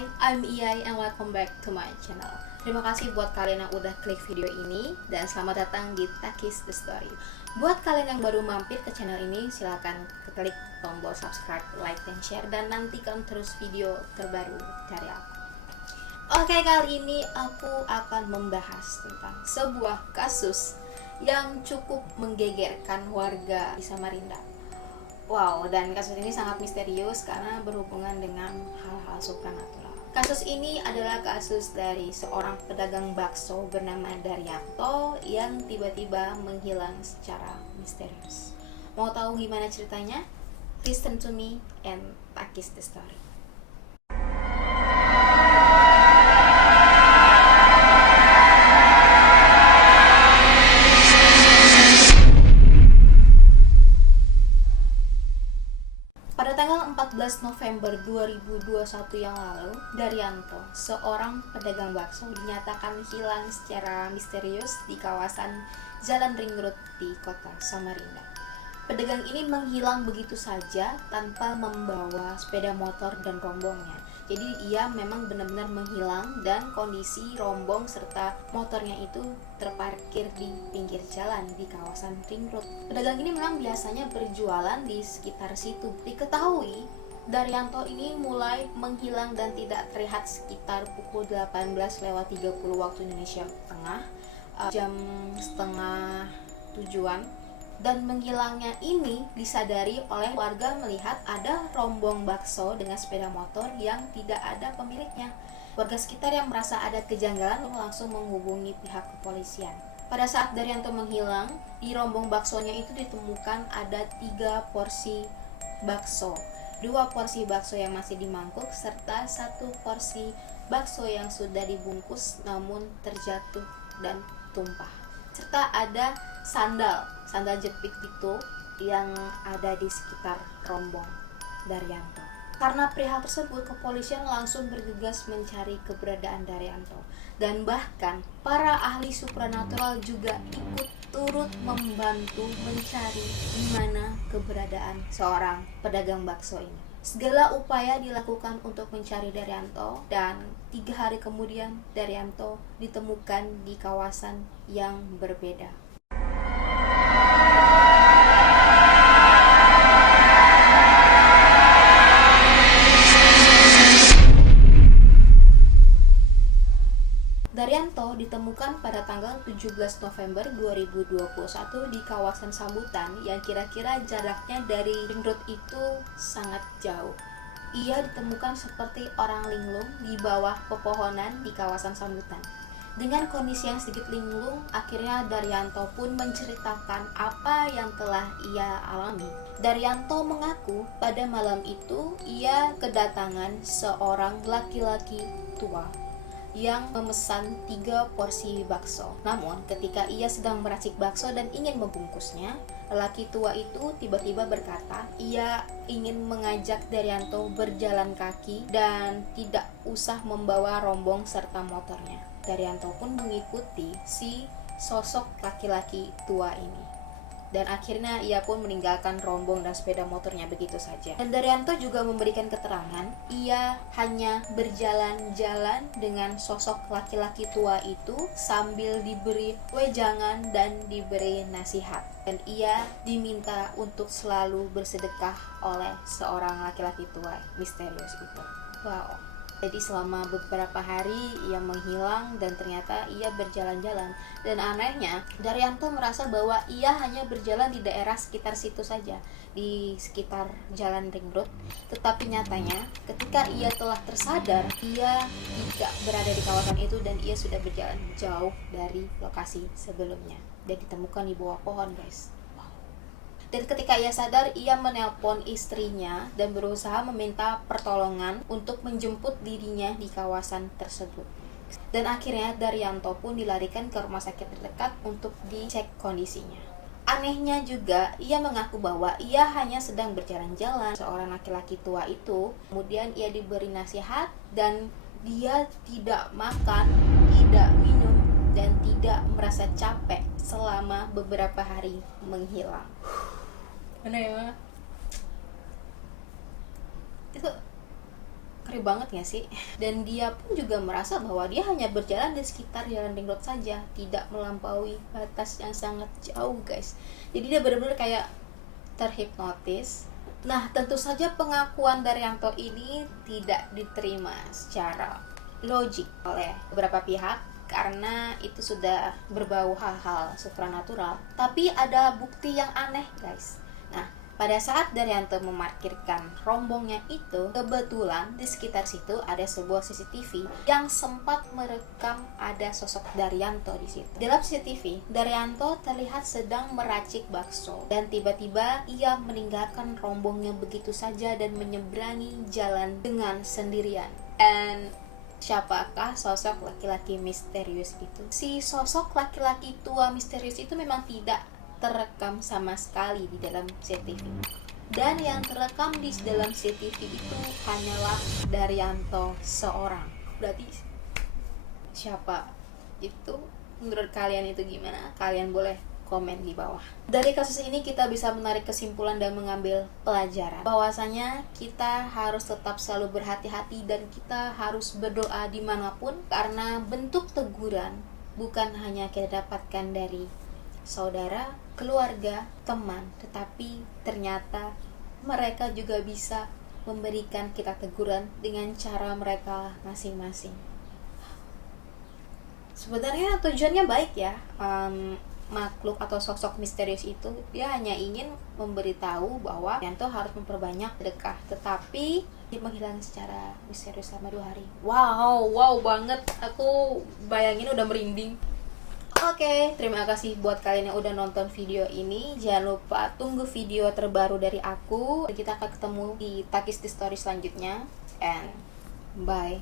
Hi, I'm Iyai and welcome back to my channel. Terima kasih buat kalian yang udah klik video ini dan selamat datang di Takis The Story. Buat kalian yang baru mampir ke channel ini, silahkan klik tombol subscribe, like, dan share dan nantikan terus video terbaru dari aku. Oke, kali ini aku akan membahas tentang sebuah kasus yang cukup menggegerkan warga di Samarinda. Wow, dan kasus ini sangat misterius karena berhubungan dengan hal-hal supranatural. Kasus ini adalah kasus dari seorang pedagang bakso bernama Daryanto yang tiba-tiba menghilang secara misterius. Mau tahu gimana ceritanya? Listen to me and Takis the story. Pada tanggal 14 November 2021 yang lalu, Daryanto, seorang pedagang bakso, dinyatakan hilang secara misterius di kawasan Jalan Ring Road di kota Samarinda. Pedagang ini menghilang begitu saja tanpa membawa sepeda motor dan rombongnya. Jadi ia memang benar-benar menghilang dan kondisi rombong serta motornya itu terparkir di pinggir jalan di kawasan Ring Road. Pedagang ini memang biasanya berjualan di sekitar situ. Diketahui Daryanto ini mulai menghilang dan tidak terlihat sekitar pukul 18.30 waktu Indonesia Tengah, jam setengah tujuan. Dan menghilangnya ini disadari oleh warga melihat ada rombong bakso dengan sepeda motor yang tidak ada pemiliknya. Warga sekitar yang merasa ada kejanggalan langsung menghubungi pihak kepolisian. Pada saat Daryanto menghilang, di rombong baksonya itu ditemukan ada 3 porsi bakso, 2 porsi bakso yang masih dimangkuk serta 1 porsi bakso yang sudah dibungkus namun terjatuh dan tumpah. Serta ada sandal jepit itu yang ada di sekitar rombong Daryanto. Karena perihal tersebut, kepolisian langsung bergegas mencari keberadaan Daryanto. Dan bahkan para ahli supranatural juga ikut turut membantu mencari di mana keberadaan seorang pedagang bakso ini. Segala upaya dilakukan untuk mencari Daryanto dan 3 hari kemudian Daryanto ditemukan di kawasan yang berbeda. Daryanto ditemukan pada tanggal 17 November 2021 di kawasan Sambutan yang kira-kira jaraknya dari Ring Road itu sangat jauh. Ia ditemukan seperti orang linglung di bawah pepohonan di kawasan Sambutan. Dengan kondisi yang sedikit linglung, akhirnya Daryanto pun menceritakan apa yang telah ia alami. Daryanto mengaku pada malam itu ia kedatangan seorang laki-laki tua yang memesan 3 porsi bakso. Namun ketika ia sedang meracik bakso dan ingin membungkusnya, lelaki tua itu tiba-tiba berkata ia ingin mengajak Daryanto berjalan kaki dan tidak usah membawa rombong serta motornya. Daryanto pun mengikuti si sosok laki-laki tua ini. Dan akhirnya ia pun meninggalkan rombong dan sepeda motornya begitu saja. Dan Daryanto juga memberikan keterangan ia hanya berjalan-jalan dengan sosok laki-laki tua itu sambil diberi wejangan dan diberi nasihat. Dan ia diminta untuk selalu bersedekah oleh seorang laki-laki tua misterius itu. Wow. Jadi selama beberapa hari ia menghilang dan ternyata ia berjalan-jalan. Dan anehnya, Daryanto merasa bahwa ia hanya berjalan di daerah sekitar situ saja, di sekitar Jalan Ring Road. Tetapi nyatanya, ketika ia telah tersadar, ia tidak berada di kawasan itu dan ia sudah berjalan jauh dari lokasi sebelumnya. Dan ditemukan di bawah pohon, guys. Dan ketika ia sadar, ia menelpon istrinya dan berusaha meminta pertolongan untuk menjemput dirinya di kawasan tersebut. Dan akhirnya Daryanto pun dilarikan ke rumah sakit terdekat untuk dicek kondisinya. Anehnya juga, ia mengaku bahwa ia hanya sedang berjalan-jalan. Seorang laki-laki tua itu, kemudian ia diberi nasihat dan dia tidak makan, tidak minum, dan tidak merasa capek selama beberapa hari menghilang. Mana ya? Itu Keren banget gak sih? Dan dia pun juga merasa bahwa dia hanya berjalan di sekitar jalan ring road saja, tidak melampaui batas yang sangat jauh guys. Jadi dia benar-benar kayak terhipnotis. Nah, tentu saja pengakuan Daryanto ini tidak diterima secara logik oleh beberapa pihak karena itu sudah berbau hal-hal supranatural. Tapi ada bukti yang aneh guys. Nah, pada saat Daryanto memarkirkan rombongnya itu, kebetulan di sekitar situ ada sebuah CCTV yang sempat merekam ada sosok Daryanto di situ. Dalam CCTV, Daryanto terlihat sedang meracik bakso dan tiba-tiba ia meninggalkan rombongnya begitu saja dan menyeberangi jalan dengan sendirian. And siapakah sosok laki-laki misterius itu? Si sosok laki-laki tua misterius itu memang tidak terekam sama sekali di dalam CCTV. Dan yang terekam di dalam CCTV itu hanyalah Daryanto seorang. Berarti siapa itu? Menurut kalian itu gimana? Kalian boleh komen di bawah. Dari kasus ini kita bisa menarik kesimpulan dan mengambil pelajaran bahwasanya kita harus tetap selalu berhati-hati dan kita harus berdoa dimanapun, karena bentuk teguran bukan hanya kita dapatkan dari saudara, keluarga, teman, tetapi ternyata mereka juga bisa memberikan kita teguran dengan cara mereka masing-masing. Sebenarnya tujuannya baik ya, makhluk atau sosok misterius itu dia hanya ingin memberitahu bahwa Yanto harus memperbanyak sedekah, tetapi dia menghilang secara misterius selama 2 hari. Wow banget, aku bayangin udah merinding. Oke, terima kasih buat kalian yang udah nonton video ini. Jangan lupa tunggu video terbaru dari aku. Kita akan ketemu di Takis di Story selanjutnya. And bye.